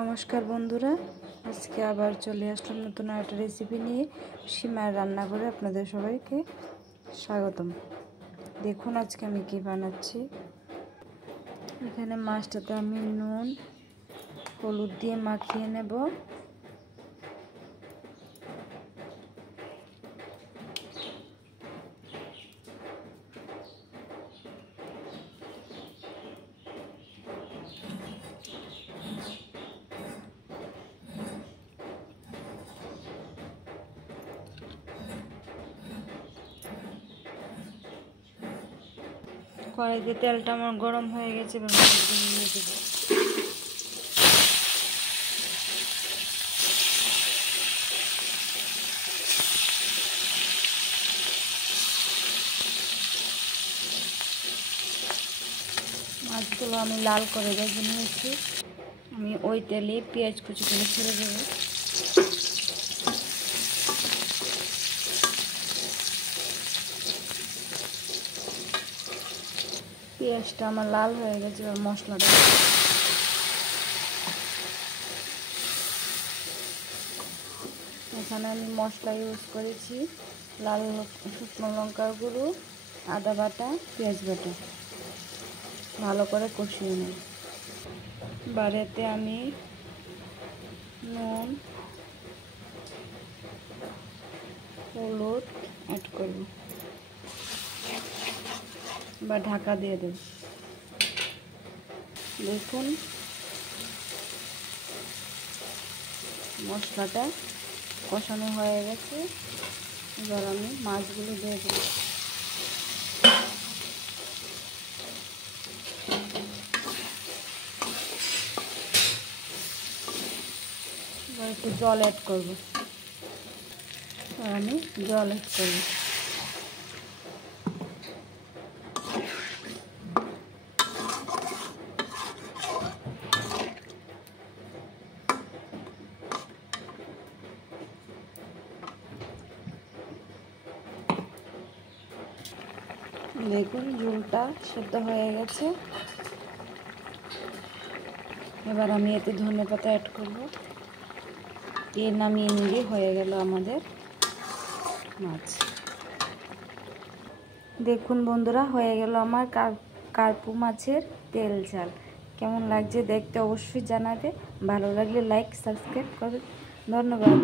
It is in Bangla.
নমস্কার বন্ধুরা, আজকে আবার চলে আসলাম নতুন একটা রেসিপি নিয়ে। সীমার রান্না করে আপনাদের সবাইকে স্বাগতম। দেখুন আজকে আমি কি বানাচ্ছি। এখানে মাছটাতে আমি নুন হলুদ দিয়ে মাখিয়ে নেব। কড়াইতে তেলটা আমার গরম হয়ে গেছে, এবার মাছগুলো নিয়ে দেব। মাছগুলো আমি লাল করে ভেজে নিয়েছি। আমি ওই তেলে পেঁয়াজ কুচি করে ছেড়ে দেবো। পেঁয়াজটা আমার লাল হয়ে গেছে, এবার মশলাটা এখানে আমি মশলা ইউজ করেছি লাল শুকনো লঙ্কার গুঁড়ো, আদা বাটা, পেঁয়াজ বাটা। ভালো করে কষিয়ে নেব। বাড়িতে আমি নুন হলুদ অ্যাড করব বা ঢাকা দিয়ে দেব। দেখুন মশলাটা কষানো হয়ে গেছে, এবার আমি মাছগুলো দিয়ে দেব। এবার একটু জল অ্যাড করব। আমি জল অ্যাড করব। দেখুন ঝোলটা সেদ্ধ হয়ে গেছে, এবার আমি এতে ধনেপাতা অ্যাড করব। দিয়ে নামিয়ে নিয়ে হয়ে গেল আমাদের মাছ। দেখুন বন্ধুরা, হয়ে গেল আমার কার্পু মাছের তেল ঝাল। কেমন লাগছে দেখতে অবশ্যই জানাবে। ভালো লাগলে লাইক সাবস্ক্রাইব করবে। ধন্যবাদ।